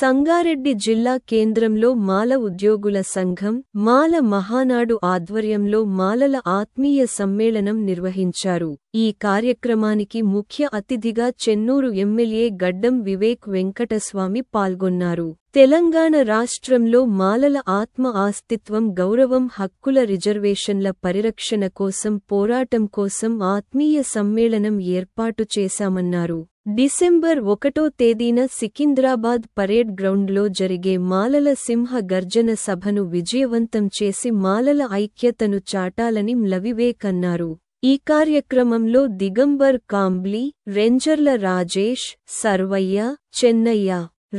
సంగారెడ్డి జిల్లా కేంద్రంలో మాల ఉద్యోగుల సంఘం, మాల మహానాడు ఆధ్వర్యంలో మాలల ఆత్మీయ సమ్మేళనం నిర్వహించారు. ఈ కార్యక్రమానికి ముఖ్య అతిథిగా చెన్నూరు ఎమ్మెల్యే గడ్డం వివేక్ వెంకటస్వామి పాల్గొన్నారు. తెలంగాణ రాష్ట్రంలో మాలల ఆత్మ అస్తిత్వం, గౌరవం, హక్కుల, రిజర్వేషన్ల పరిరక్షణ కోసం పోరాటం కోసం ఆత్మీయ సమ్మేళనం ఏర్పాటు చేశామన్నారు. డిసెంబర్ 1వ తేదీన సికింద్రాబాద్ పరేడ్ గ్రౌండ్లో జరిగే మాలల సింహ గర్జన సభను విజయవంతం చేసి మాలల ఐక్యతను చాటాలని వివేక్ అన్నారు. ఈ కార్యక్రమంలో దిగంబర్ కాంబ్లీ, రేంజర్ల రాజేష్, సర్వయ్య, చెన్నయ్య,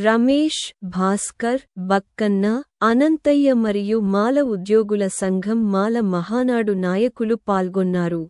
రమేష్, భాస్కర్, బక్కన్న, అనంతయ్య మరియు మాల ఉద్యోగుల సంఘం, మాల మహానాడు నాయకులు పాల్గొన్నారు.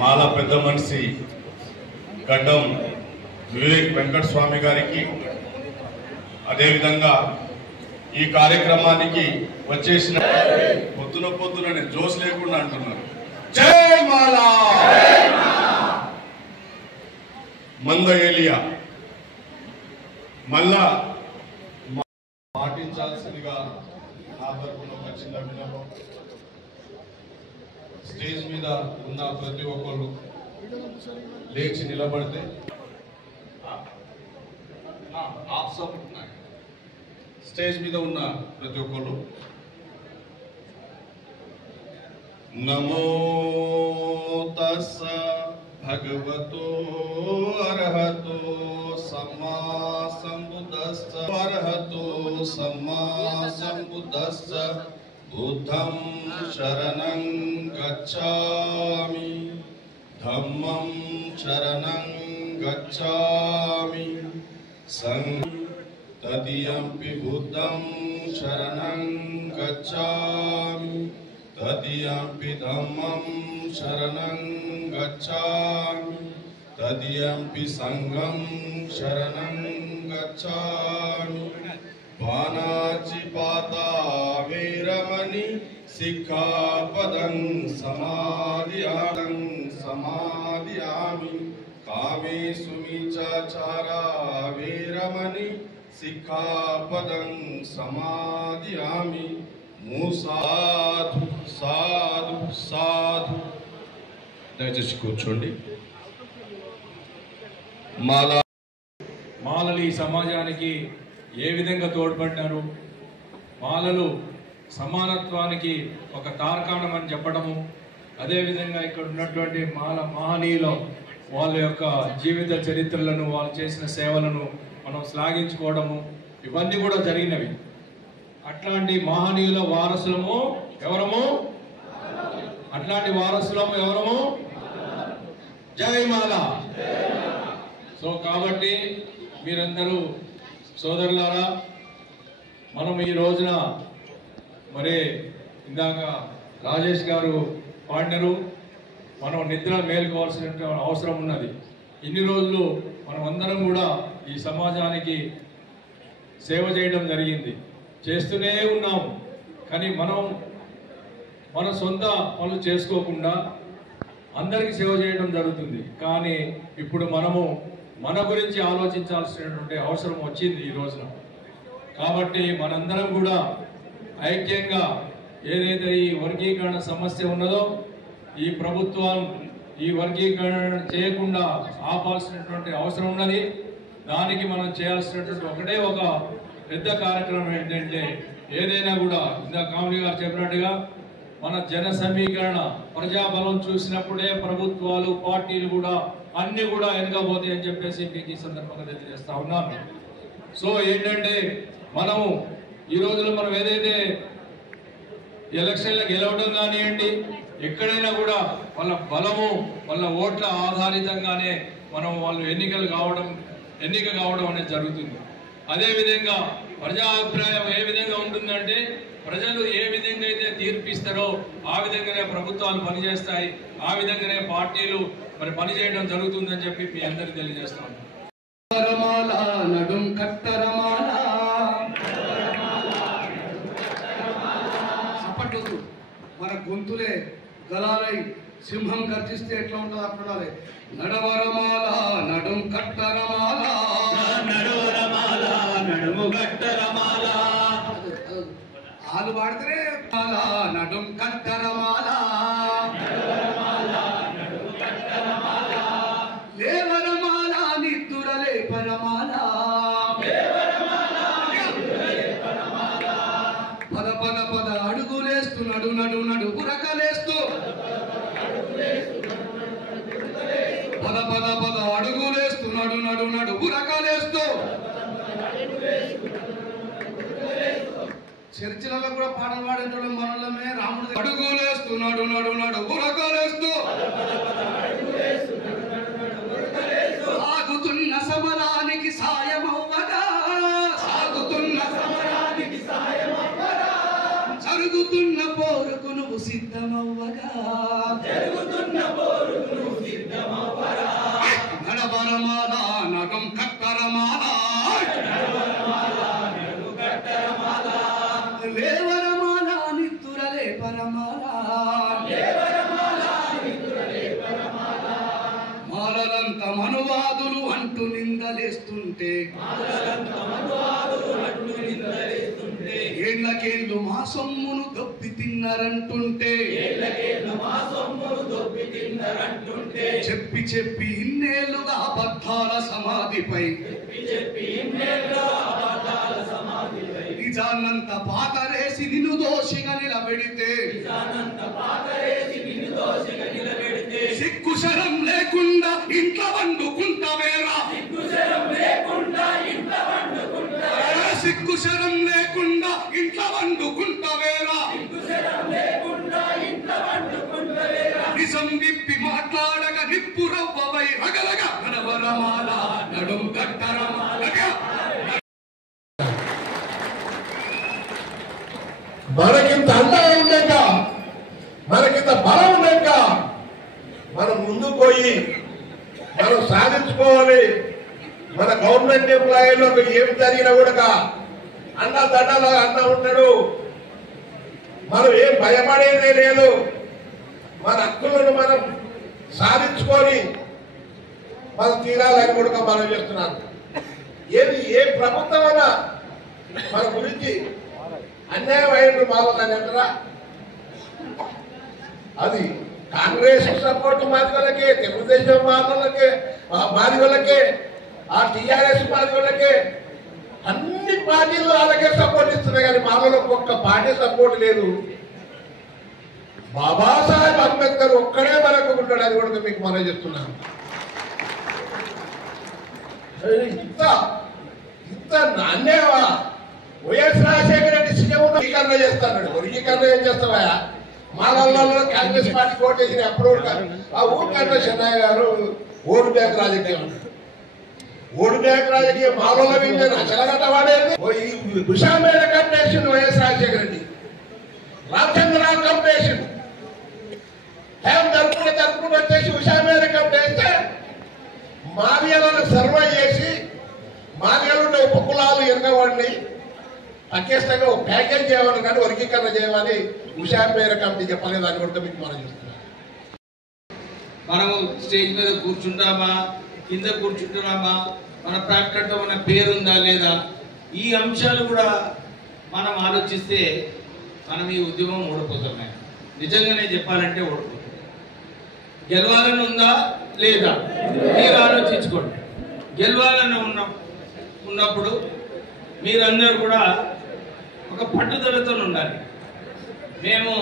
మాల పెద్ద మనిషి గడ్డం వివేక్ వెంకటస్వామి గారికి, అదేవిధంగా ఈ కార్యక్రమానికి వచ్చేసిన పొద్దున జోష్ లేకుండా అంటున్నారు జై మాలా. మంద ఏలియా మళ్ళా పాటించాల్సిందిగా నా తరపున ఒక చిన్న విన్నపం. స్టేజ్ మీద ఉన్న ప్రతి ఒక్కళ్ళు లేచి నిలబడితే స్టేజ్ మీద ఉన్న ప్రతి ఒక్కళ్ళు నమో తస్స భగవతో అర్హతో సమ్మా సంబుద్ధస్స అర్హతో సమ్మా సంబుద్ధస్స బుద్ధం శరణం గచ్ఛామి ధమ్మం శరణం గచ్ఛామి సంఘం తదియంపి బుద్ధం శరణం గచ్ఛామి తదియంపి ధమ్మం శరణం గచ్ఛామి తదియంపి సంఘం శరణం గచ్ఛామి పాణాచిపాతా వీరమణి సిక్ఖాపదం సమాధియామి కామేషు మిచ్ఛాచారా వీరమణి సిక్ఖాపదం సమాధియామి. సాధు సాధు సాధు. దయచేసి కూర్చోండి. మాలలు ఈ సమాజానికి ఏ విధంగా తోడ్పడ్డారు, మాలలు సమానత్వానికి ఒక తార్కాణం అని చెప్పడము, అదేవిధంగా ఇక్కడ ఉన్నటువంటి మాల మహనీయులు వాళ్ళ యొక్క జీవిత చరిత్రలను, వాళ్ళు చేసిన సేవలను మనం శ్లాఘించుకోవడము, ఇవన్నీ కూడా జరిగినవి. అట్లాంటి మహనీయుల వారసులము ఎవరము? అట్లాంటి వారసులము ఎవరము? జై మాల. సో కాబట్టి మీరందరూ సోదరులారా, మనం ఈ రోజున మరి ఇందాక రాజేష్ గారు పాడినరు, మనం నిద్ర మేలుకోవాల్సిన అవసరం ఉన్నది. ఇన్ని రోజులు మనం అందరం కూడా ఈ సమాజానికి సేవ చేయడం జరిగింది, చేస్తూనే ఉన్నాం. కానీ మన సొంత పనులు చేసుకోకుండా అందరికీ సేవ చేయడం జరుగుతుంది. కానీ ఇప్పుడు మనము మన గురించి ఆలోచించాల్సినటువంటి అవసరం వచ్చింది ఈ రోజున. కాబట్టి మనందరం కూడా ఐక్యంగా ఏదైతే ఈ వర్గీకరణ సమస్య ఉన్నదో, ఈ ప్రభుత్వం ఈ వర్గీకరణ చేయకుండా ఆపాల్సినటువంటి అవసరం ఉన్నది. దానికి మనం చేయాల్సినటువంటి ఒకటే ఒక పెద్ద కార్యక్రమం ఏంటంటే, ఏదైనా కూడా ఇందాక కామెడీ గారు చెప్పినట్టుగా మన జన సమీకరణ ప్రజాబలం చూసినప్పుడే ప్రభుత్వాలు పార్టీలు కూడా అన్ని కూడా వెనకపోతాయి అని చెప్పేసి మీకు ఈ సందర్భంగా తెలియజేస్తా ఉన్నాను. సో ఏంటంటే మనము ఈ రోజులో మనం ఏదైతే ఎలక్షన్లకు గెలవడం కానివ్వండి, ఎక్కడైనా కూడా వాళ్ళ బలము వాళ్ళ ఓట్ల ఆధారితంగానే మనం వాళ్ళు ఎన్నిక కావడం అనేది జరుగుతుంది. అదేవిధంగా ప్రజా అభిప్రాయం ఏ విధంగా ఉంటుందంటే ప్రజలు ఏ విధంగా అయితే తీర్పిస్తారో ఆ విధంగానే ప్రభుత్వాలు పనిచేస్తాయి, ఆ విధంగానే పార్టీలు మరి పనిచేయడం జరుగుతుందని చెప్పి మీ అందరికీ తెలియజేస్తాను. మన గొంతులే గలాలై సింహం గర్జిస్తే ఎట్లా ఉంటుందో అట్లుండాలి. నడవరమాల నడుం కట్టరమాల, నడవరమాల నడుము కట్టరమాల, ఆలు పాడితే నడుం కట్టరమాల, లేవరమాల నిద్దురలే పరమాల, పద పద పద అడుగులేస్తూ నడు నడు నడు బురకలేస్తూ, పద పద పద అడుగులేస్తూ నడు నడు నడు బురకలేస్తూ. చర్చిలలో కూడా పాటలు పాడేటోళ్ళం మనమే. రాముడు అడుగులేస్తూ నడు నడు నడు బురకలేస్తూ, సాగుతున్న సమరానికి సాయమవ్వగా, సాగుతున్న సమరానికి సాయమవ్వగా, జరుగుతున్న పోరుకు నువ్వు సిద్ధమవ్వగా, జరుగుతున్న పోరుకు నువ్వు సిద్ధమవ్వగా. నడవరమాల నగం కట్టరమాల, లేవరమాల నిద్దురలే పరమాల, మాలలంత మనువాదులు అంటూ నిందలేస్తుంటే, ఏళ్ళకేళ్ళు మా సొమ్మును దొబ్బి తిన్నారంటుంటే, చెప్పి చెప్పి ఇన్నేళ్లుగా అబద్ధాల సమాధిపై నిజాన్నంత పాతరేసి నిన్ను దోషిగా నిలబెడితే, సిగ్గు శరం లేకుండా ఇంట్లో వండుకుంటావేరా, సిగ్గు శరం లేకుండా ఇంట్లో వండుకుంటావేరా, నిజం విప్పి మాట్లాడక నిప్పు రవ్వవై రగలగా నడవరమాల నడుం కట్టరమాలగా. మనకింత అండగా ఉన్నాక, మనకింత బలం ఉన్నాక మనం ముందుకు పోయి మనం సాధించుకోవాలి. మన గవర్నమెంట్ ఎంప్లాయీలకు ఏం జరిగినా కూడా అన్న దండలో అన్న ఉంటాడు. మనం ఏం భయపడేదే లేదు. మన హక్కులను మనం సాధించుకొని మనం తీరాలని కూడా మనం చేస్తున్నాను. ఏ ప్రభుత్వం అన్నా మన గురించి అన్యాయం అయిన మాలని అంటారా? అది కాంగ్రెస్ సపోర్ట్ మాదిగోళ్ళకే, తెలుగుదేశం మాదిగోళ్ళకే, ఆ టీఆర్ఎస్ మాదిగోళ్ళకే, అన్ని పార్టీలు అలాగే సపోర్ట్ ఇస్తున్నాయి. కానీ మాలో ఒక్క పార్టీ సపోర్ట్ లేదు. బాబాసాహెబ్ అంబేద్కర్ ఒక్కడే మనకు ఉంటాడు. అది కూడా మీకు మనం చెప్తున్నాను. ఇంత నాణ్యమా? వైఎస్ రాజశేఖర రెడ్డి సీఎం వర్గీకరణ చేస్తాడు. వర్గీకరణ ఏం చేస్తావా? మాలలో కాంగ్రెస్ పార్టీ ఓటు వేసిన అప్పుడు ఆ ఊరికంటే చెన్నయ్య గారు ఓటు బ్యాంక్ రాజకీయం, ఓటు బ్యాంక్ రాజకీయం మాలో చెలగట్ట వాడేది. ఉషామేడ competition YS Rajasekhara Reddy, Ramachandra Rao competition తరపున వచ్చేసి ఉషామేడ కంపిస్తే మాదిగలను సర్వే చేసి మాదిగలుండే ఉపకులాలు ఎరగవాడిని అకేష్టంగా ఒక ప్యాకేజ్ చేయమని కానీ వర్గీకరణ చేయమని ఉషామేడ కమిటీ చెప్పలేదు. అని కూడా మీకు మనం చూస్తున్నాం. మనము స్టేజ్ మీద కూర్చుంటామా, కింద కూర్చుంటున్నామా, మన ప్రకటనలో మన పేరుందా లేదా, ఈ అంశాలు కూడా మనం ఆలోచిస్తే మనం ఈ ఉద్యమం ఓడిపోతున్నాయి. నిజంగానే చెప్పాలంటే ఓడిపోతుంది. గెలవాలని ఉందా లేదా మీరు ఆలోచించుకోండి. గెలవాలని ఉన్నప్పుడు మీరందరూ కూడా ఒక పట్టుదలతో ఉండాలి. మేము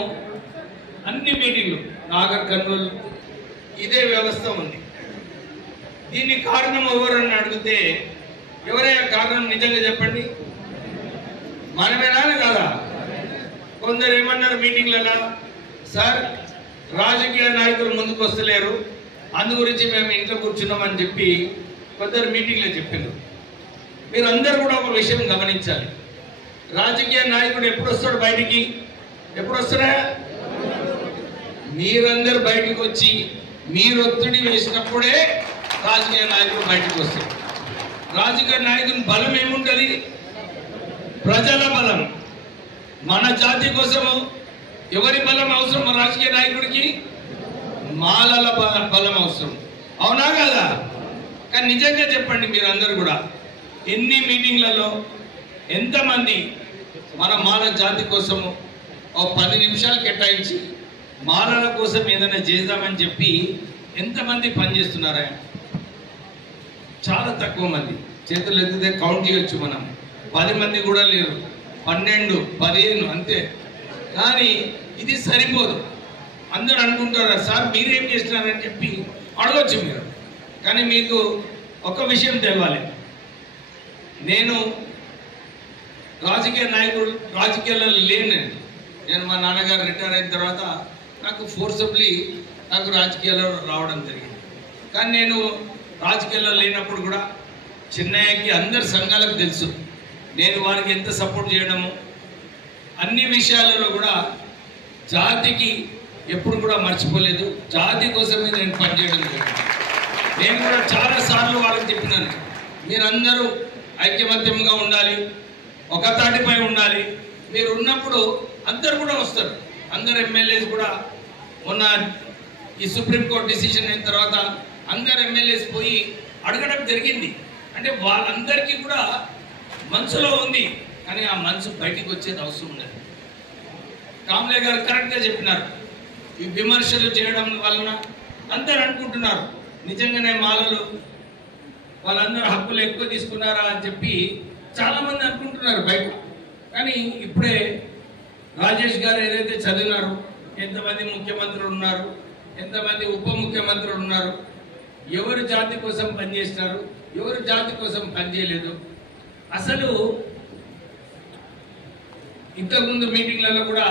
అన్ని మీటింగ్లు నాగర్ కర్నూలు ఇదే వ్యవస్థ ఉంది. దీనికి కారణం ఎవరని అడిగితే ఎవరైనా కారణం నిజంగా చెప్పండి, మనమేనా కాదా? కొందరు ఏమన్నారు మీటింగ్లలో, సార్ రాజకీయ నాయకులు ముందుకు వస్తలేరు, అందు గురించి మేము ఇంట్లో కూర్చున్నామని చెప్పి కొందరు మీటింగ్లో చెప్పారు. మీరు అందరూ కూడా ఒక విషయం గమనించాలి, రాజకీయ నాయకుడు ఎప్పుడు వస్తాడు బయటికి? ఎప్పుడు వస్తాడా? మీరందరూ బయటకు వచ్చి మీరు ఒత్తిడి వేసినప్పుడే రాజకీయ నాయకుడు బయటకు వస్తాడు. రాజకీయ నాయకుని బలం ఏముంటుంది? ప్రజల బలం. మన జాతి కోసము ఎవరి బలం అవసరం? రాజకీయ నాయకుడికి మాలల బలం అవసరం. అవునా కదా? కానీ నిజంగా చెప్పండి, మీరు అందరూ కూడా ఎన్ని మీటింగ్లలో ఎంతమంది మన మాల జాతి కోసము ఓ 10 నిమిషాలు కేటాయించి మాలల కోసం ఏదైనా చేద్దామని చెప్పి ఎంతమంది పనిచేస్తున్నారా? చాలా తక్కువ మంది. చేతులు ఎత్తితే కౌంట్ చేయొచ్చు మనం. 10 మంది కూడా లేరు, 12, 15 అంతే. కానీ ఇది సరిపోదు. అందరూ అనుకుంటారా సార్ మీరేం చేస్తున్నారని చెప్పి అడగచ్చు మీరు. కానీ మీకు ఒక విషయం తెలవాలి, నేను రాజకీయ నాయకుడు రాజకీయాలలో లేను. నేను మా నాన్నగారు రిటైర్ అయిన తర్వాత నాకు ఫోర్సబ్లీ నాకు రాజకీయాల్లో రావడం జరిగింది. కానీ నేను రాజకీయాల్లో లేనప్పుడు కూడా చిన్నయ్యకి అందరి సంఘాలకు తెలుసు నేను వారికి ఎంత సపోర్ట్ చేయడము, అన్ని విషయాలలో కూడా జాతికి ఎప్పుడు కూడా మర్చిపోలేదు. జాతి కోసమే నేను పనిచేయడం జరిగింది. నేను కూడా చాలాసార్లు వాళ్ళకి చెప్పినాను, మీరందరూ ఐక్యమత్యంగా ఉండాలి, ఒక తాటిపై ఉండాలి. మీరు ఉన్నప్పుడు అందరు కూడా వస్తారు. అందరు ఎమ్మెల్యేస్ కూడా మొన్న ఈ సుప్రీంకోర్టు డిసిషన్ అయిన తర్వాత అందరు ఎమ్మెల్యేస్ పోయి అడగడం జరిగింది. అంటే వాళ్ళందరికీ కూడా మనసులో ఉంది, కానీ ఆ మనసు బయటికి వచ్చేది అవసరం ఉన్నది. కామ్లే గారు కరెక్ట్గా చెప్పినారు, ఈ విమర్శలు చేయడం వలన అందరు అనుకుంటున్నారు నిజంగానే మాలలు వాళ్ళందరూ హక్కులు ఎక్కువ తీసుకున్నారా అని చెప్పి చాలామంది అనుకుంటున్నారు బయట. కానీ ఇప్పుడే రాజేష్ గారు ఏదైతే చదివినారో, ఎంతమంది ముఖ్యమంత్రులు ఉన్నారు, ఎంతమంది ఉప ముఖ్యమంత్రులు ఉన్నారు, ఎవరు జాతి కోసం పనిచేసినారు, ఎవరు జాతి కోసం పనిచేయలేదు. అసలు ఇంతకుముందు మీటింగ్లలో కూడా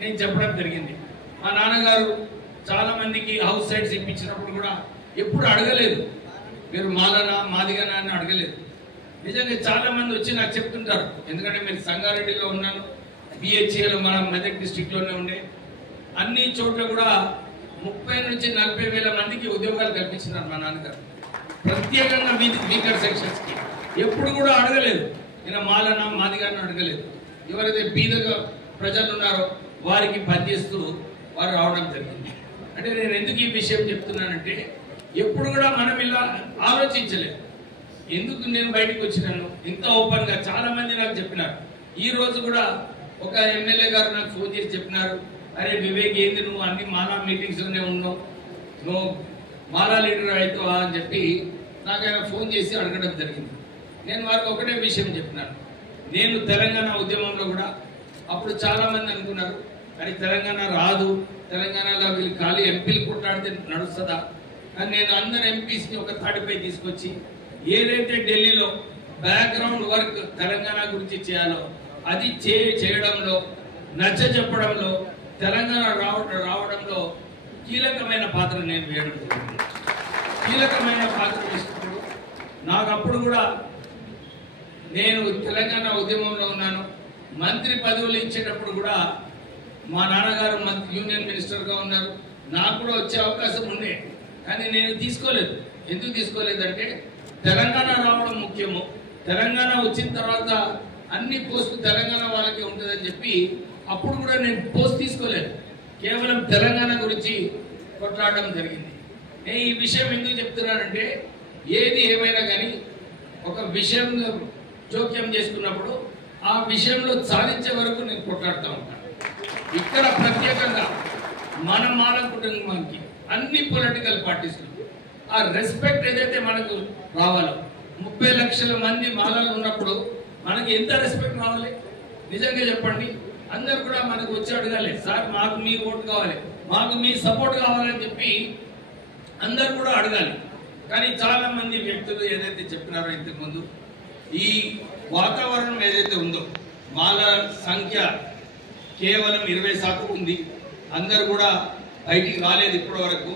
నేను చెప్పడం జరిగింది, మా నాన్నగారు చాలా మందికి హౌస్ సైట్స్ ఇప్పించినప్పుడు కూడా ఎప్పుడు అడగలేదు మీరు మాలనా మాదిగనా అని అడగలేదు. నిజంగా చాలా మంది వచ్చి నాకు చెప్తుంటారు, ఎందుకంటే మీరు సంగారెడ్డిలో ఉన్నాను, బిహెచ్ఏలో మన మెదక్ డిస్ట్రిక్ట్లోనే ఉండే అన్ని చోట్ల కూడా 30 నుంచి 40 వేల మందికి ఉద్యోగాలు కల్పించినారు మా నాన్నగారు. ప్రత్యేకంగా వీకర్ సెక్షన్స్కి ఎప్పుడు కూడా అడగలేదు ఇలా మాలనా మాదిగనా అడగలేదు. ఎవరైతే బీదగా ప్రజలు ఉన్నారో వారికి పనిచేస్తూ వారు రావడం జరిగింది. అంటే నేను ఎందుకు ఈ విషయం చెప్తున్నానంటే, ఎప్పుడు కూడా మనం ఇలా ఆలోచించలేదు. ఎందుకు నేను బయటకు వచ్చినాను ఇంత ఓపెన్గా? చాలా మంది నాకు చెప్పినారు. ఈ రోజు కూడా ఒక ఎమ్మెల్యే గారు నాకు ఫోన్ చేసి చెప్పినారు, అరే వివేక్ ఏంది నువ్వు అన్ని మాలా మీటింగ్స్లోనే ఉన్నావు, నువ్వు మాలా లీడర్ అవుతావా అని చెప్పి నాకు ఆయన ఫోన్ చేసి అడగడం జరిగింది. నేను వారికి ఒకటే విషయం చెప్పినాను, నేను తెలంగాణ ఉద్యమంలో కూడా అప్పుడు చాలా మంది అనుకున్నారు, అది తెలంగాణ రాదు, తెలంగాణలో వీళ్ళు ఖాళీ ఎంపీలు కొట్లాడితే నడుస్తుందా అని. నేను అందరు ఎంపీస్ని ఒక తాటిపై తీసుకొచ్చి ఏదైతే ఢిల్లీలో బ్యాక్గ్రౌండ్ వర్క్ తెలంగాణ గురించి చేయాలో అది చేయడంలో, నచ్చ చెప్పడంలో, తెలంగాణ రావడంలో కీలకమైన పాత్ర నేను వేయడం జరిగింది. కీలకమైన పాత్ర వేసినప్పుడు నాకు అప్పుడు కూడా నేను తెలంగాణ ఉద్యమంలో ఉన్నాను. మంత్రి పదవులు ఇచ్చేటప్పుడు కూడా మా నాన్నగారు యూనియన్ మినిస్టర్గా ఉన్నారు, నాకు కూడా వచ్చే అవకాశం ఉండే, కానీ నేను తీసుకోలేదు. ఎందుకు తీసుకోలేదంటే తెలంగాణ రావడం ముఖ్యము, తెలంగాణ వచ్చిన తర్వాత అన్ని పోస్టులు తెలంగాణ వాళ్ళకి ఉంటుందని చెప్పి అప్పుడు కూడా నేను పోస్ట్ తీసుకోలేదు. కేవలం తెలంగాణ గురించి కొట్లాడడం జరిగింది. నేను ఈ విషయం ఎందుకు చెప్తున్నానంటే, ఏది ఏమైనా కానీ ఒక విషయంలో జోక్యం చేసుకున్నప్పుడు ఆ విషయంలో సాధించే వరకు నేను కొట్లాడుతూ ఉంటాను. ఇక్కడ ప్రత్యేకంగా మన మాల కుటుంబానికి అన్ని పొలిటికల్ పార్టీస్ ఆ రెస్పెక్ట్ ఏదైతే మనకు రావాలో, 30 లక్షల మంది మాలలు ఉన్నప్పుడు మనకి ఎంత రెస్పెక్ట్ రావాలి? నిజంగా చెప్పండి. అందరు కూడా మనకు వచ్చి అడగాలి, సార్ మాకు మీ ఓటు కావాలి, మాకు మీ సపోర్ట్ కావాలని చెప్పి అందరు కూడా అడగాలి. కానీ చాలా మంది వ్యక్తులు ఏదైతే చెప్పినారో ఇంతకుముందు, ఈ వాతావరణం ఏదైతే ఉందో మాల సంఖ్య కేవలం 20% ఉంది, అందరు కూడా బయటికి రాలేదు ఇప్పటి వరకు.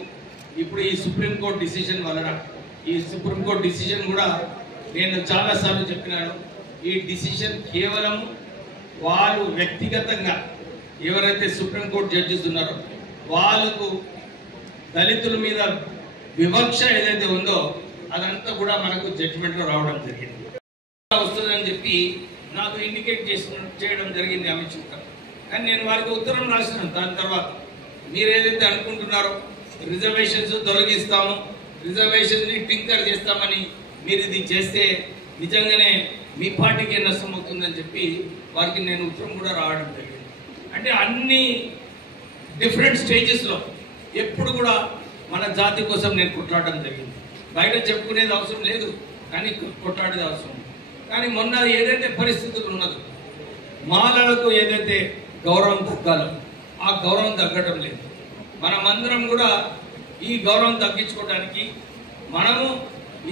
ఇప్పుడు ఈ సుప్రీంకోర్టు డిసిషన్ వలన, ఈ సుప్రీంకోర్టు డిసిషన్ కూడా నేను చాలాసార్లు చెప్పినాను, ఈ డిసిషన్ కేవలం వాళ్ళు వ్యక్తిగతంగా ఎవరైతే సుప్రీంకోర్టు జడ్జిస్ ఉన్నారో వాళ్ళకు దళితుల మీద వివక్ష ఏదైతే ఉందో అదంతా కూడా మనకు జడ్జిమెంట్లో రావడం జరిగింది. వస్తుందని చెప్పి నాకు ఇండికేట్ చేయడం జరిగింది అమిత్ షా. కానీ నేను వారికి ఉత్తరం రాసినాను. దాని తర్వాత మీరు ఏదైతే అనుకుంటున్నారో రిజర్వేషన్స్ తొలగిస్తాము, రిజర్వేషన్స్ ని టింకర్ చేస్తామని మీరు ఇది చేస్తే నిజంగానే మీ పార్టీకి నష్టం అవుతుందని చెప్పి వారికి నేను ఉత్తరం కూడా రావడం జరిగింది. అంటే అన్ని డిఫరెంట్ స్టేజెస్లో ఎప్పుడు కూడా మన జాతి కోసం నేను కొట్లాడడం జరిగింది. బయట చెప్పుకునేది అవసరం లేదు, కానీ కొట్లాడేది అవసరం. కానీ మొన్న ఏదైతే పరిస్థితులు ఉన్నదో మాలలకు ఏదైతే గౌరవం తగ్గాలో ఆ గౌరవం తగ్గడం లేదు. మనమందరం కూడా ఈ గౌరవం తగ్గించుకోవడానికి మనము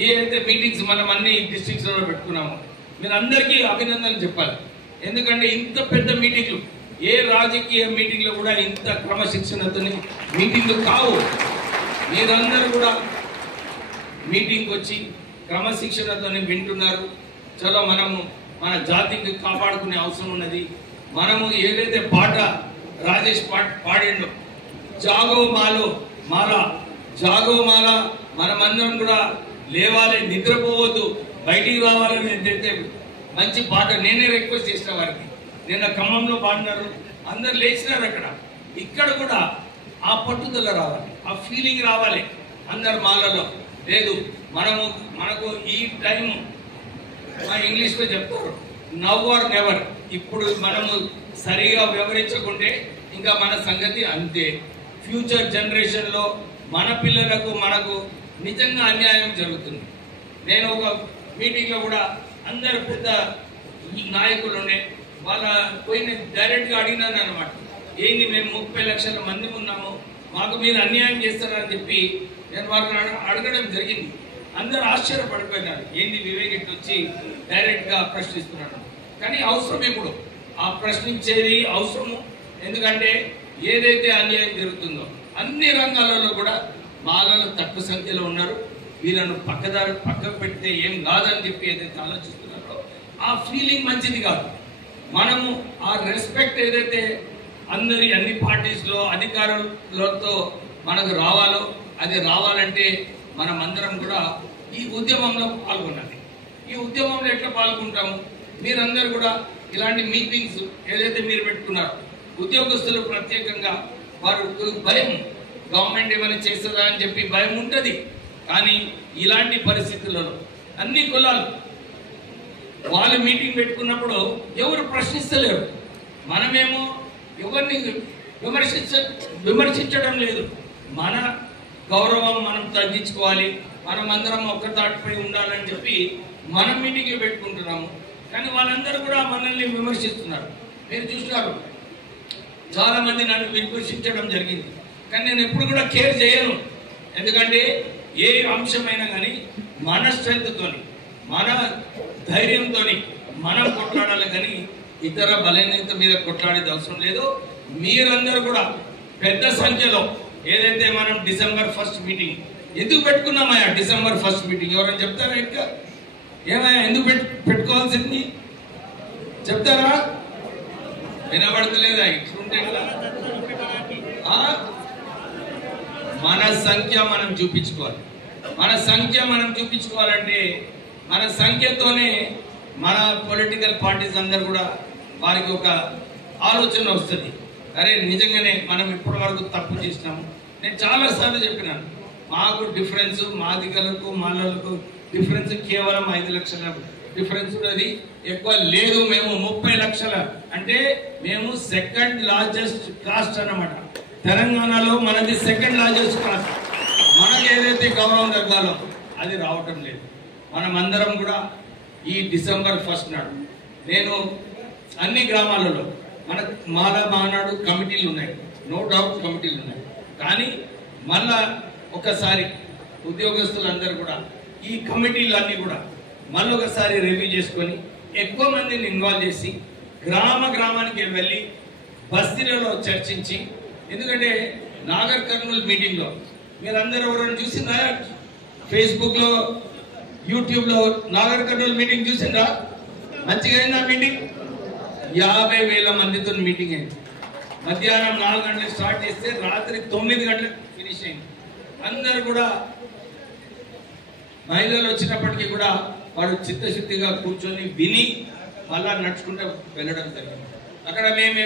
ఏదైతే మీటింగ్స్ మనం అన్ని డిస్ట్రిక్ట్స్లో పెట్టుకున్నామో మీరు అందరికీ అభినందనలు చెప్పాలి. ఎందుకంటే ఇంత పెద్ద మీటింగ్లు ఏ రాజకీయ మీటింగ్లో కూడా ఇంత క్రమశిక్షణతో మీటింగ్లు కావు. మీరందరూ కూడా మీటింగ్కి వచ్చి క్రమశిక్షణతో వింటున్నారు. చలో మనము మన జాతికి కాపాడుకునే అవసరం ఉన్నది. మనము ఏదైతే పాట రాజేష్ పాడిండో జాగో మాలో మాల, జాగో మాల, మనమందరం కూడా లేవాలి, నిద్రపోవద్దు, బయటికి రావాలని ఏదైతే మంచి పాట నేనే రిక్వెస్ట్ చేసిన వారికి. నిన్న ఖమ్మంలో పాడినారు, అందరు లేచినారు. ఇక్కడ కూడా ఆ పట్టుదల రావాలి, ఆ ఫీలింగ్ రావాలి అందరు మాలలో. లేదు మనకు ఈ టైం మా ఇంగ్లీష్లో చెప్తారు నవ్ ఆర్ నెవర్. ఇప్పుడు మనము సరిగా వివరించకుంటే ఇంకా మన సంగతి అంతే. ఫ్యూచర్ జనరేషన్లో మన పిల్లలకు మనకు నిజంగా అన్యాయం జరుగుతుంది. నేను ఒక మీటింగ్లో కూడా అందరు పెద్ద నాయకులు ఉండే వాళ్ళ పోయి నేను డైరెక్ట్గా అడిగినాను అనమాట, ఏంది మేము 30 లక్షల మంది ఉన్నాము, మాకు మీరు అన్యాయం చేస్తారని చెప్పి నేను వాళ్ళని అడగడం జరిగింది. అందరూ ఆశ్చర్యపడిపోయినారు, ఏంది వివేక్ ఇట్టు వచ్చి డైరెక్ట్గా ప్రశ్నిస్తున్నాడు. కానీ అవసరం ఇప్పుడు ఆ ప్రశ్నించేది అవసరము. ఎందుకంటే ఏదైతే అన్యాయం జరుగుతుందో అన్ని రంగాలలో కూడా మాలలు తక్కువ సంఖ్యలో ఉన్నారు. వీళ్ళను పక్కకు పెడితే ఏం కాదని చెప్పి ఏదైతే ఆలోచిస్తున్నారో ఆ ఫీలింగ్ మంచిది కాదు. మనము ఆ రెస్పెక్ట్ ఏదైతే అన్ని పార్టీస్లో అధికారులతో మనకు రావాలో అది రావాలంటే మనం అందరం కూడా ఈ ఉద్యమంలో పాల్గొనాలి. ఈ ఉద్యమంలో ఎట్లా పాల్గొంటాము? మీరందరూ కూడా ఇలాంటి మీటింగ్స్ ఏదైతే మీరు పెట్టుకున్నారో ఉద్యోగస్తులు ప్రత్యేకంగా వారు భయం, గవర్నమెంట్ ఏమైనా చేస్తుందా అని చెప్పి భయం ఉంటుంది. కానీ ఇలాంటి పరిస్థితులలో అన్ని కులాలు వాళ్ళు మీటింగ్ పెట్టుకున్నప్పుడు ఎవరు ప్రశ్నిస్తలేరు. మనమేమో ఎవరిని విమర్శించడం లేదు. మన గౌరవం మనం తగ్గించుకోవాలి, మనం అందరం ఒక్క తాటిపై ఉండాలని చెప్పి మనం మీటింగ్ పెట్టుకుంటున్నాము. కానీ వాళ్ళందరూ కూడా మనల్ని విమర్శిస్తున్నారు. మీరు చూస్తున్నారు, చాలా మంది నన్ను విమర్శించడం జరిగింది. కానీ నేను ఎప్పుడు కూడా కేర్ చేయను. ఎందుకంటే ఏ అంశమైనా కానీ మన స్ట్రెంగ్త్తోని, మన ధైర్యంతో మనం కొట్లాడాలి. కానీ ఇతర బలహీనత మీద కొట్లాడేది అవసరం లేదు. మీరందరూ కూడా పెద్ద సంఖ్యలో ఏదైతే మనం December 1st మీటింగ్ ఎందుకు పెట్టుకున్నామయ్యా? December 1st మీటింగ్ ఎవరైనా చెప్తారా? ఇంకా ఏమయ్యా ఎందుకు పెట్టుకోవాల్సింది చెప్తారా? వినబడతలేదా? ఇట్లుంటే మన సంఖ్య మనం చూపించుకోవాలి. మన సంఖ్య మనం చూపించుకోవాలంటే మన సంఖ్యతోనే మన పొలిటికల్ పార్టీస్ అందరు కూడా వారికి ఒక ఆలోచన వస్తుంది. అరే నిజంగానే మనం ఇప్పటి వరకు తప్పు చేసినాము. నేను చాలాసార్లు చెప్పినాను, మాకు డిఫరెన్స్ మాదిగలకు మాలలకు డిఫరెన్స్ కేవలం 5 లక్షల డిఫరెన్స్ ఉన్నది, ఎక్కువ లేదు. మేము 30 లక్షల అంటే మేము సెకండ్ లార్జెస్ట్ కాస్ట్ అన్నమాట. తెలంగాణలో మనది సెకండ్ లార్జెస్ట్ కాస్ట్. మనకి ఏదైతే గౌరవం తగ్గాలో అది రావటం లేదు. మనం అందరం కూడా ఈ December 1st నాడు నేను అన్ని గ్రామాలలో మన మాల మహానాడు కమిటీలు ఉన్నాయి, నో డౌట్ కమిటీలు ఉన్నాయి. కానీ మళ్ళా ఒకసారి ఉద్యోగస్తులందరూ కూడా ఈ కమిటీలన్నీ కూడా మళ్ళీ ఒకసారి రివ్యూ చేసుకొని ఎక్కువ మందిని ఇన్వాల్వ్ చేసి గ్రామానికి వెళ్ళి బస్తీలలో చర్చించి, ఎందుకంటే నాగర్ కర్నూలు మీటింగ్లో మీరందరూ ఎవరైనా చూసిందా? ఫేస్బుక్లో, యూట్యూబ్లో నాగర్ కర్నూలు మీటింగ్ చూసిందా? మంచిగా అయిందా మీటింగ్? 50,000 మందితో మీటింగ్ అయింది. మధ్యాహ్నం 4 గంటలకు స్టార్ట్ చేస్తే రాత్రి 9 గంటలకు ఫినిష్ అయింది. అందరు కూడా మహిళలు వచ్చినప్పటికీ కూడా వాడు చిత్తశుద్ధిగా కూర్చొని విని మళ్ళా నడుచుకుంటూ వెళ్ళడం జరిగింది. అక్కడ మేము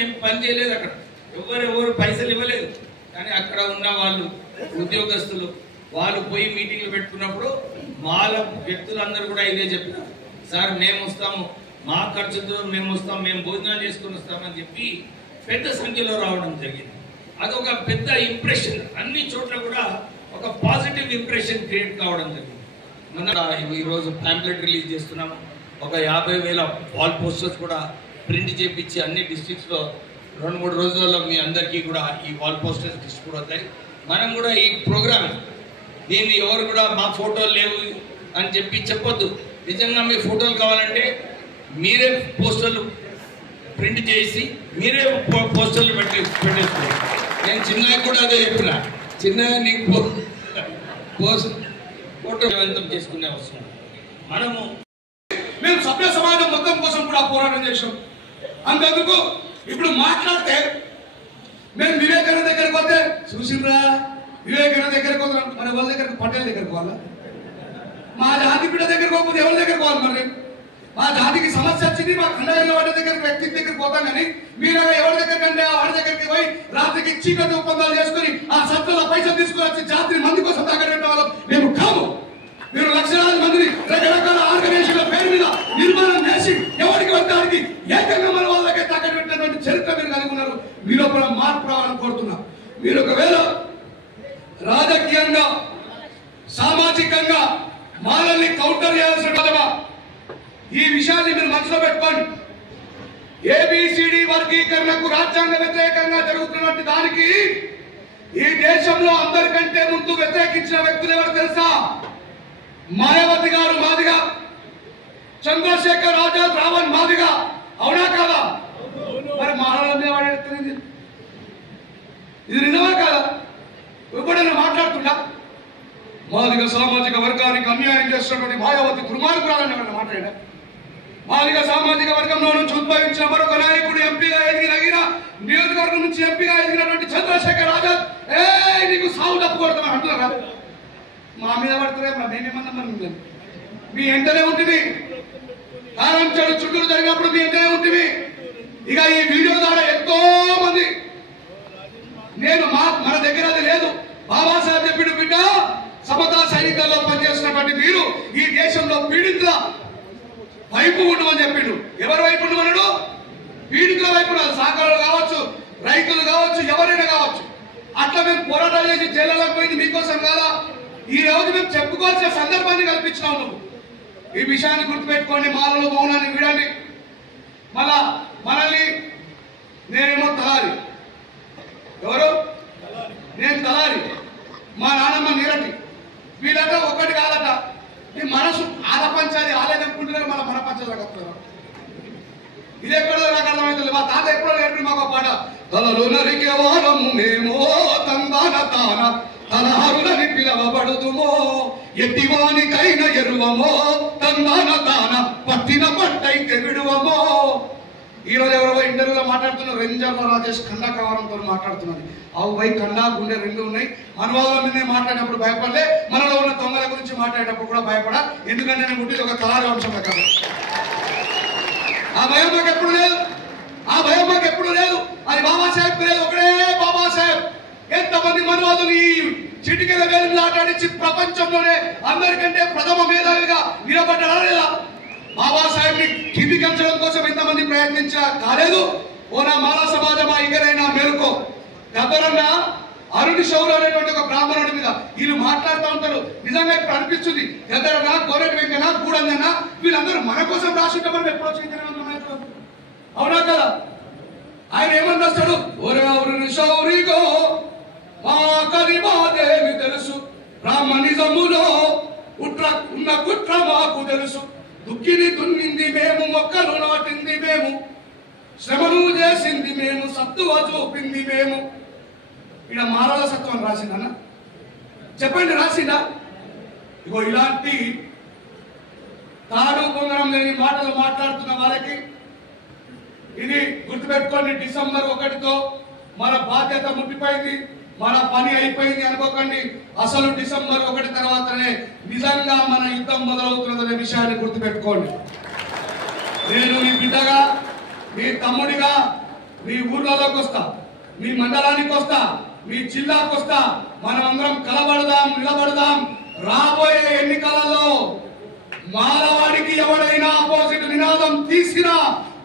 ఏం పని చేయలేదు, అక్కడ ఎవరు పైసలు ఇవ్వలేదు. కానీ అక్కడ ఉన్న వాళ్ళు ఉద్యోగస్తులు వాళ్ళు పోయి మీటింగ్లు పెట్టుకున్నప్పుడు వాళ్ళ వ్యక్తులందరూ కూడా ఇదే చెప్పినారు, సార్ మేము వస్తాము, మా ఖర్చుతో మేము వస్తాం, మేము భోజనాలు చేసుకుని వస్తామని చెప్పి పెద్ద సంఖ్యలో రావడం జరిగింది. అదొక పెద్ద ఇంప్రెషన్, అన్ని చోట్ల కూడా ఒక పాజిటివ్ ఇంప్రెషన్ క్రియేట్ కావడం జరిగింది. మన ఈరోజు ప్యాంప్లెట్ రిలీజ్ చేస్తున్నాము. ఒక 50,000 వాల్ పోస్టర్స్ కూడా ప్రింట్ చేయించి అన్ని డిస్ట్రిక్ట్స్లో 2-3 రోజులలో మీ అందరికీ కూడా ఈ వాల్ పోస్టర్స్ డిస్ట్రిబ్యూట్ అవుతాయి. మనం కూడా ఈ ప్రోగ్రామ్ దీన్ని ఎవరు కూడా మా ఫోటోలు లేవు అని చెప్పి చెప్పొద్దు. నిజంగా మీ ఫోటోలు కావాలంటే మీరే పోస్టర్లు ప్రింట్ చేసి మీరే పోస్టర్లు పెట్టేసుకోండి. నేను చిన్నగా కూడా అదే చెప్పిన, చిన్నగా నీకు ఫోటో వివంతం చేసుకునే అవసరం. మేము సభ్య సమాజం మొత్తం కోసం కూడా పోరాటం చేసాం. అంతేందుకు ఇప్పుడు మాట్లాడితే మేము వివేకానంద దగ్గరకు పోతే చూసిండ్రా, వివేకానంద దగ్గరకు పోతాం, మన వాళ్ళ దగ్గరకు పటేల్ దగ్గరకు పోవాలా? మా జాతి బిడ్డ దగ్గరకు పోతే ఎవరి దగ్గరకు పోవాలి? మరి మా జాతికి సమస్య వచ్చింది, మా ఖండాయంలో వాడి దగ్గరికి వ్యక్తి దగ్గరికి పోతాం. కానీ మీరు ఎవరి దగ్గర అంటే వాడి దగ్గరికి పోయి రాత్రికి చీకటి ఒప్పందాలు చేసుకుని ఆ సత్తుల పైసలు తీసుకుని వచ్చి జాతిని మంది కోసం తాగడం వాళ్ళం మేము కాము. మీరు లక్షలాది మందిని రకరకాల ఆర్గనైజేషన్ల పేరు మీద నిర్మాణం చేసి ఎవరికి వారికి ఏకంగా మన వాళ్ళకే తాకట్టు చరిత్ర మీరు కలిగి ఉన్నారు. మీరు ఒక మార్పు రావాలని కోరుతున్నా. మీరు ఒకవేళ రాజకీయంగా సామాజికంగా మాలల్ని కౌంటర్ చేయాల్సిన ఈ విషయాన్ని మీరు మనసులో పెట్టుకోండి. ABCD వర్గీకరణకు రాజ్యాంగ వ్యతిరేకంగా జరుగుతున్నటువంటి దానికి ఈ దేశంలో అందరికంటే ముందు వ్యతిరేకించిన వ్యక్తులు ఎవరు తెలుసా? మాయావతి గారు మాదిగా, చంద్రశేఖర్ ఆజాద్ రావణ్ మాదిగా, అవునా కాదా? మరి మాట్లాడుతుంది ఇది నిజమా కాదా? ఎప్పుడైనా మాట్లాడుతుందా? మాదిగ సామాజిక వర్గానికి అన్యాయం చేస్తున్నటువంటి మాయావతి దుర్మార్గురాలని ఎవరైనా మాట్లాడా? మాదిగ సామాజిక వర్గంలో నుంచి ఉద్భవించిన మరొక నాయకుడు ఎంపీగా ఎదిగిన నియోజకవర్గం నుంచి ఎంపీగా ఎదిగినటువంటి చంద్రశేఖర్ ఆజాద్ నీకు సాగు తప్పుకూడదని అంటున్నారా? మా మీద పడుతున్నా మేమేమన్నా మరి మీ ఎంటనే ఉంటుంది. కారంచేడు చుట్టూరు జరిగినప్పుడు మీ ఎంటనే ఉంటుంది. ఇక ఈ వీడియో ద్వారా ఎంతో మంది నేను మన దగ్గర అది లేదు. బాబాసాహెబ్ చెప్పిన బిడ్డ సమతా సైనికుల్లో పనిచేస్తున్నటువంటి మీరు ఈ దేశంలో పీడితుల వైపు ఉండమని చెప్పిండు. ఎవరి వైపు ఉండమన్నాడు? పీడితుల వైపు. సహకారులు కావచ్చు, రైతులు కావచ్చు, ఎవరైనా కావచ్చు. అట్లా మేము పోరాటాలు చేసి జైళ్ళలోకి పోయింది మీకోసం కాదా? ఈ రోజు మేము చెప్పుకోవాల్సిన సందర్భాన్ని కల్పించినాము. ఈ విషయాన్ని గుర్తుపెట్టుకోండి. మాలలో మౌనాన్ని వీడండి. మనల్ని నేనేమో తలారి, ఎవరు? నేను తలారి, మా నాన్నమ్మ నీరటి. వీళ్ళంతా ఒక్కటి కాదట. ఈ మనసు ఆలపంచాలి, ఆలే చెప్పుకుంటున్నారు, మన పంచాలి కలుపుతున్నారు. ఇది ఎక్కడో నాకు అర్థమవుతుంది. మా తాత ఎప్పుడో నేర్పి మాకు పాట, తలలో నరికే వారము మేము తందాన తాన తలహారులని పిలవబడుదుమో, ఎట్టివానికైన ఎరువమో తందాన తాన పట్టిన పట్టైతే విడువమో. ఈ రోజు ఎవరో ఇంటర్వ్యూలో మాట్లాడుతున్నారు, రెంజర్ల రాజేష్ ఖండా కవరంతో మాట్లాడుతున్నది. అవు పై ఖండా గుండె రెండు ఉన్నాయి. మన వాళ్ళ మీదే మాట్లాడినప్పుడు భయపడలే, మనలో ఉన్న దొంగల గురించి మాట్లాడేటప్పుడు కూడా భయపడా. ఎందుకంటే నేను పుట్టింది ఒక తలారి వంశంలో కాదు. ఆ భయం మాకు ఎప్పుడు లేదు, ఆ భయం మాకు ఎప్పుడు లేదు. అది బాబాసాహెబ్ లేదు, ఒకడే బాబాసాహెబ్. ఎంతమంది మనవాదులు ఈ చిటికెల వేలు ఆటాడించి ప్రపంచంలోనే అందరికంటే ప్రథమ మేధావిగా నిలబడ్డా లేదా? బాబాసాహెబ్ ని కిందికంచడం కోసం ఎంతమంది ప్రయత్నించా కాలేదు. ఓ నా మాలా సమాజమా, ఇకనైనా మేలుకో. గద్దరన్న అరుణి శౌరు అనేటువంటి ఒక బ్రాహ్మణుడి మీద వీళ్ళు మాట్లాడుతూ ఉంటారు. నిజంగా ఇప్పుడు అనిపిస్తుంది, గద్దరన్న, కోరెటి వెంకన్న, గూడన్న వీళ్ళందరూ మన కోసం రాసుంటే మనం ఎప్పుడు వచ్చి అవునా కదా? వస్తాడు, ఓరెవరిని శౌరిగో మా కలిమాదేవి తెలుసు, బ్రాహ్మణిజములో ఉన్న కుట్ర మాకు తెలుసు, దుక్కిని దున్నింది మేము, మొక్కలు నాటింది మేము, శ్రమను చేసింది మేము, సత్తువ చూపింది మేము. ఇక్కడ మానవ సత్వం రాసిందన్న చెప్పండి, రాసిందా? ఇగో ఇలాంటి తాడు పొందడం లేని మాటలు మాట్లాడుతున్న వాళ్ళకి ఇది గుర్తుపెట్టుకోండి. డిసెంబర్ 1తో మన బాధ్యత ముట్టిపోయింది, మన పని అయిపోయింది అనుకోకండి. అసలు డిసెంబర్ 1 తర్వాతనే నిజంగా మన యుద్ధం మొదలవుతున్నదనే విషయాన్ని గుర్తుపెట్టుకోండి. నేను మీ బిడ్డగా, మీ తమ్ముడిగా మీ ఊర్లలోకి వస్తా, మీ మండలానికి వస్తా, మీ జిల్లాకు వస్తా. మనం అందరం కలబడదాం, నిలబడదాం. రాబోయే ఎన్నికలలో మానవాడికి ఎవడైనా ఆపోజిట్ నినాదం తీసినా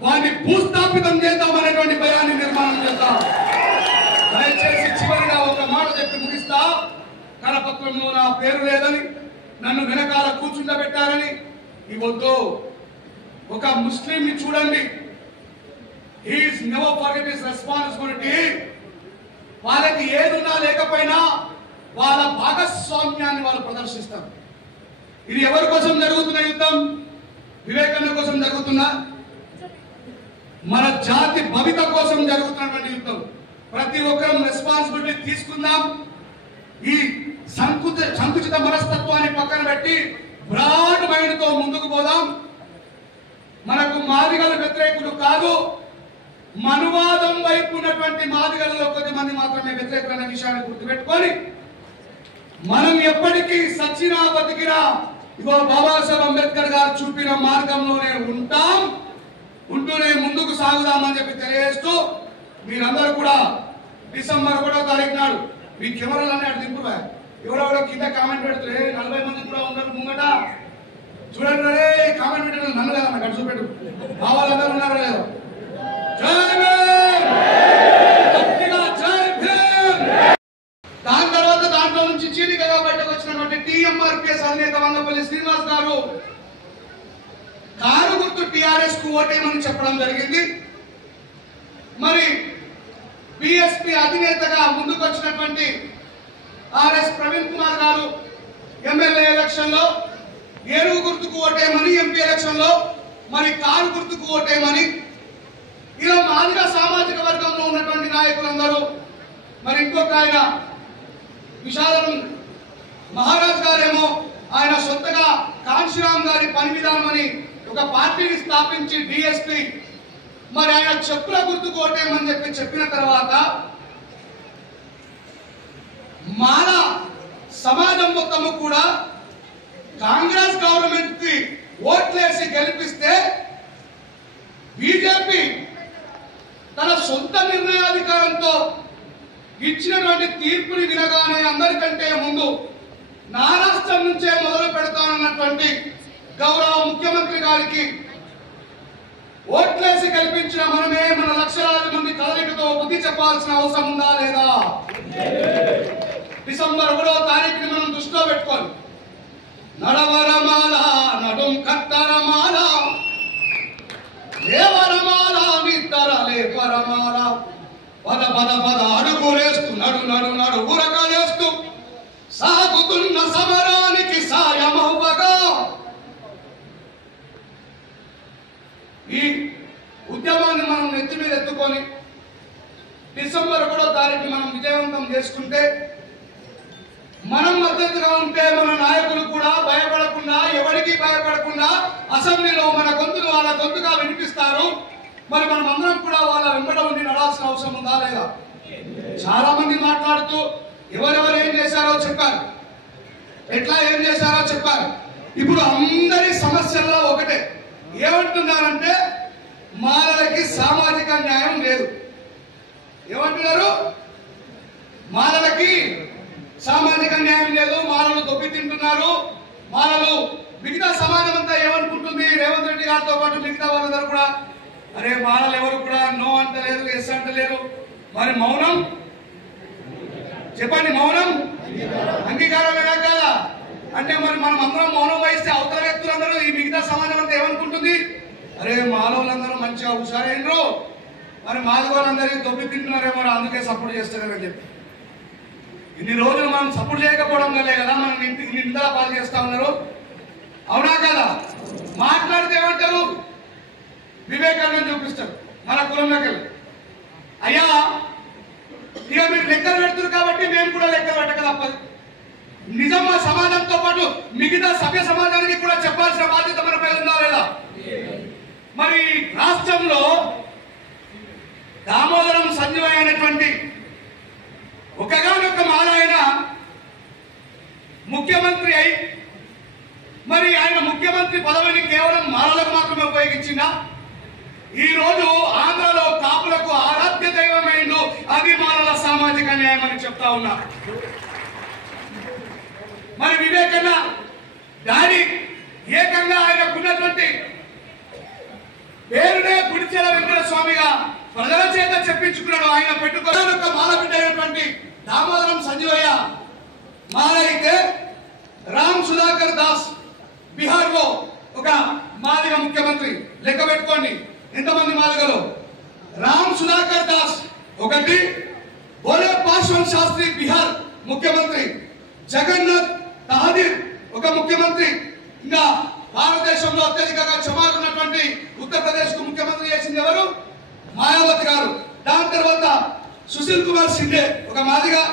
వారిని భూస్థాపితం చేద్దాం అనేటువంటి భయాన్ని నిర్మాణం చేద్దాం. దయచేసి చివరిగా ఒక మాట చెప్పి ముగిస్తా. కరపత్రంలో నా పేరు లేదని, నన్ను వెనకాల కూర్చుండబెట్టారని ఇవద్దు. ఒక ముస్లింని చూడండి, he is never forget his responsibility. వాళ్ళకి ఏదున్నా లేకపోయినా వాళ్ళ భాగస్వామ్యాన్ని వాళ్ళు ప్రదర్శిస్తారు. ఇది ఎవరి కోసం జరుగుతున్న యుద్ధం? వివేకానంద కోసం జరుగుతుందా? మన జాతి భవిత కోసం జరుగుతున్నటువంటి యుద్ధం. ప్రతి ఒక్కరం రెస్పాన్సిబిలిటీ తీసుకుందాం. ఈ సంకుచిత మనస్తత్వాన్ని పక్కన పెట్టి బ్రాడ్ మైండ్ తో ముందుకు పోదాం. మనకు మాదిగల వ్యతిరేకులు కాదు, మనువాదం వైపు ఉన్నటువంటి మాదిగలలో కొద్దిమంది మాత్రమే వ్యతిరేకులైన విషయాన్ని గుర్తుపెట్టుకొని మనం ఎప్పటికీ సచ్చినా బతికినా ఇగో బాబాసాహెబ్ అంబేద్కర్ గారు చూపిన మార్గంలోనే ఉంటాం, ఉంటూనే ముందుకు సాగుదామని చెప్పి తెలియజేస్తూ మీరందరూ కూడా డిసెంబర్ 1వ తారీఖు నాడు మీ కెమెరాలన్నీ అటు దింపురా. ఎవరెవరో కింద కామెంట్ పెడుతుంటే 40 మంది కూడా ఉన్నారు ముంగట. చూడండి రే, కామెంట్ పెట్టారు నన్ను కదా, నాకు అటు చూపెట్టు. వాళ్ళందరూ ఉన్నారో లేదో? జై భీమ్, గట్టిగా జై భీమ్. దాని తర్వాత దాంట్లో నుంచి చీలికగా బయటకు వచ్చినటువంటి టీఎంఆర్పీఎస్ అధినేత వంగపల్లి శ్రీనివాస్ గారు కారు గుర్తు టిఆర్ఎస్ కు ఓటేయమని చెప్పడం జరిగింది. మరి బిఎస్పీ అధినేతగా ముందుకు వచ్చినటువంటి ఆర్ఎస్ ప్రవీణ్ కుమార్ గారు ఎమ్మెల్యే ఎలక్షన్ లో ఏనుగు గుర్తుకు ఓటేయమని, ఎంపీ ఎలక్షన్ లో మరి కారు గుర్తుకు ఓటేయమని, ఇలా మాదిగ సామాజిక వర్గంలో ఉన్నటువంటి నాయకులందరూ, మరి ఇంకొక ఆయన విశాలం మహారాజ్ గారేమో ఆయన సొంతగా కాంశీరామ్ గారి పని విధానం అని ఒక పార్టీని స్థాపించి డిఎస్పీ మరి ఆయన చెప్పుల గుర్తుకు ఓటేయమని చెప్పిన తర్వాత మాల సమాజం మొత్తము కూడా కాంగ్రెస్ గవర్నమెంట్ కి ఓట్లేసి గెలిపిస్తే బీజేపీ తన సొంత నిర్ణయాధికారంతో ఇచ్చినటువంటి తీర్పుని వినగానే అందరికంటే ముందు నా రాష్ట్రం నుంచే మొదలు పెడతానన్నటువంటి గౌరవ ముఖ్యమంత్రి గారికి ఓట్లేసి కల్పించిన మనమే మన లక్షలాది మంది కదలికతో బుద్ధి చెప్పాల్సిన అవసరం ఉందా లేదా? డిసెంబర్ 1వ తారీఖుని మనం దృష్టిలో పెట్టుకోవాలి. నడవరమాల నడుం కట్టరమాల, లేవరమాల మిత్తర లేపరమాల, పద పద పద అడుగులేస్తూ నడు నడు నడు ఉరకలేస్తూ సాగుతున్న సమరానికి సాయమవ్వగా ఈ ఉద్యమాన్ని మనం నెత్తి మీద ఎత్తుకొని డిసెంబర్ 1వ తారీఖు మనం విజయవంతం చేసుకుంటే, మనం మద్దతుగా ఉంటే మన నాయకులు కూడా భయపడకుండా, ఎవరికి భయపడకుండా అసెంబ్లీలో మన గొంతును వాళ్ళ గొంతుగా వినిపిస్తారు. మరి మనం అందరం కూడా వాళ్ళ వెంబడ ఉండి నడాల్సిన అవసరం ఉందా లేదా? చాలా మంది మాట్లాడుతూ ఎవరెవరు ఏం చేశారో చెప్పారు, ఎట్లా ఏం చేశారో చెప్పారు. ఇప్పుడు అందరి సమస్యల్లో ఒకటే ఏమంటున్నారంటే మాలలకి సామాజిక న్యాయం లేదు. ఏమంటున్నారు? మాలలకి సామాజిక న్యాయం లేదు, మాలలు దొబ్బి తింటున్నారు, మాలలు. మిగతా సమాజం అంతా ఏమనుకుంటుంది? రేవంత్ రెడ్డి గారితో పాటు మిగతా వాళ్ళందరూ కూడా అరే మాలలు ఎవరు కూడా నో అంటలేరు, ఎస్ అంటలేరు. మరి మౌనం చెప్పండి, మౌనం అంగీకారమేనా కాదా? అంటే మరి మనం అందరం మౌనం వహిస్తే అవతల వ్యక్తులందరూ, ఈ మిగతా సమాజం అంతా ఏమనుకుంటుంది? అరే మాలవులందరూ మంచిగా హుషారైనరు, మరి మాదిగోళ్ళందరికీ దొబ్బి తింటున్నారేమో అందుకే సపోర్ట్ చేస్తున్నారని చెప్పి ఇన్ని రోజులు మనం సపోర్ట్ చేయకపోవడం వల్లే కదా మనం నిందల పాలు చేస్తా ఉన్నారు. అవునా కదా? మాట్లాడితే ఏమంటారు? వివేకాన్ని చూపిస్తారు మన కులంలోకి వెళ్ళి. అయ్యా ఇక మీరు లెక్కలు పెడుతున్నారు కాబట్టి మేము కూడా లెక్కలు పెట్టక తప్పదు. నిజం ఆ సమాజంతో పాటు మిగతా సభ్య సమాజానికి కూడా చెప్పాల్సిన బాధ్యత మనపై ఉందా లేదా? మరి రాష్ట్రంలో దామోదరం సంజయ్ అయినటువంటి ఒకగానొక మాల ఆయన ముఖ్యమంత్రి అయి మరి ఆయన ముఖ్యమంత్రి పదవిని కేవలం మాలలకు మాత్రమే ఉపయోగించిందా? ఈ రోజు ఆంధ్రలో కాపులకు ఆరాధ్య దైవమైండు. అది మాలల సామాజిక న్యాయం అని చెప్తా ఉన్నా. మరి వివేకన్న దాని ఏకంగా ఆయనకున్నటువంటి పేరునే గుడిచెల వెంకట స్వామిగా ప్రజల చేత చెప్పించుకున్నాడు. ఆయన పెట్టుకోవడం ఒక మాల బిడ్డ అయినటువంటి దామోదరం సంజయ్ మాల అయితే రామ్ సుధాకర్ దాస్ బీహార్ లో ఒక మాదిగ ముఖ్యమంత్రి. లెక్క పెట్టుకోండి ఎంతమంది మాదిగలు. రామ్ సుధాకర్ దాస్ ఒకటి, బోలే పాశ్వన్ శాస్త్రి బీహార్ ముఖ్యమంత్రి, జగన్నాథ్ తహదీర్ ఒక ముఖ్యమంత్రి. ఇంకా భారతదేశంలో అత్యధికంగా చమారున్నటువంటి ఉత్తరప్రదేశ్ కు ముఖ్యమంత్రి చేసింది ఎవరు? మాయావతి గారు. దాని తర్వాత సుశీల్ కుమార్ సిండే ఒక మాదిగా,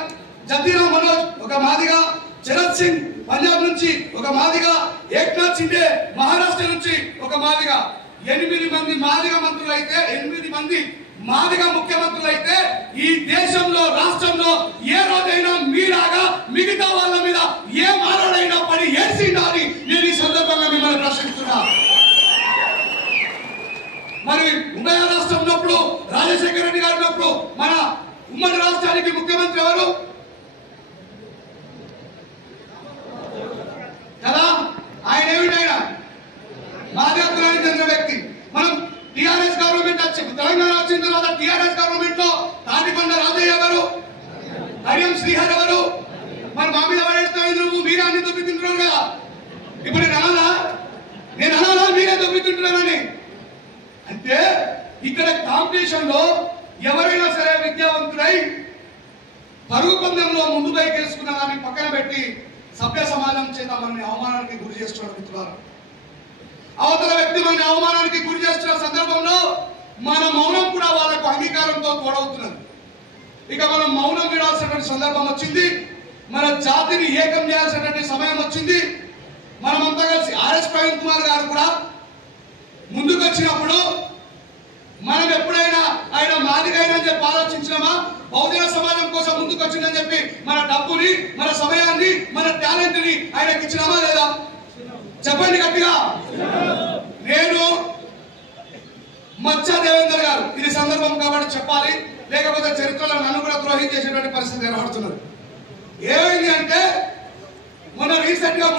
జతీరామ్ మనోజ్ ఒక మాదిగా, చరణ్ సింగ్ పంజాబ్ నుంచి ఒక మాదిగా, ఏక్నాథ్ సిండే మహారాష్ట్ర నుంచి ఒక మాదిగా. 8 మంది మాదిగ మంత్రులు అయితే, 8 మంది మాదిగ ముఖ్యమంత్రులు అయితే ఈ దేశంలో రాష్ట్రంలో ఏ రోజైనా మీలాగా మిగతా వాళ్ళ మీద ఏ మానవుడైనా పడి ఏడ్చిందా అని నేను ఈ సందర్భంగా మిమ్మల్ని ప్రశ్నిస్తున్నా. మరి ఉమ్మడి రాష్ట్రం ఉన్నప్పుడు రాజశేఖర రెడ్డి గారు ఉన్నప్పుడు మన ఉమ్మడి రాష్ట్రానికి ముఖ్యమంత్రి ఎవరు కదా? ఆయన ఏమిటి? ఆయన మాదిగ కులానికి చెందిన వ్యక్తి. మనం టిఆర్ఎస్ గవర్నమెంట్ తెలంగాణ వచ్చిన తర్వాత టిఆర్ఎస్ గవర్నమెంట్ లో తాటికొండ రాజయ్య ఎవరు? హరియం శ్రీహర్ ఎవరు? మరి మా మీద పడేస్తావు నువ్వు, మీరే అన్ని దొబ్బితుంటున్నావు కదా. ఇప్పుడు నేను అనాలా మీరే దొబ్బితుంటున్నానని? అంటే ఇక్కడ కాంపిటీషన్ లో ఎవరైనా సరే విద్యావంతుడై పరుగు పందెంలో ముందుపై గెలుచుకున్న దాన్ని పక్కన పెట్టి సభ్య సమాజం చేత మనల్ని అవమానానికి గురి చేస్తున్నాడు మిత్రులారా. అవతల వ్యక్తి మన అవమానానికి గురి చేస్తున్న సందర్భంలో మన మౌనం కూడా వాళ్ళకు అంగీకారంతో తోడవుతున్నది. ఇక మనం మౌనం విడాల్సినటువంటి సందర్భం వచ్చింది. మన జాతిని ఏకం చేయాల్సినటువంటి సమయం వచ్చింది. మనమంతా కలిసి ఆర్ఎస్ ప్రవీణ్ కుమార్ గారు కూడా ముందుకు వచ్చినప్పుడు మనం ఎప్పుడైనా ఆయన మాదిగైనా అని చెప్పి ఆలోచించినామా? బహుజన సమాజం కోసం ముందుకు వచ్చిందని చెప్పి మన డబ్బుని, మన సమయాన్ని, మన టాలెంట్ ని ఆయనకి ఇచ్చినామా లేదా? చెప్పండి గట్టిగా. నేను మచ్చా దేవేందర్ గారు, ఇది సందర్భం కాబట్టి చెప్పాలి, లేకపోతే చరిత్రలో నన్ను కూడా ద్రోహం చేసేటువంటి పరిస్థితి ఏర్పడుతున్నది. ఏమైంది అంటే మొన్న రీసెంట్ గా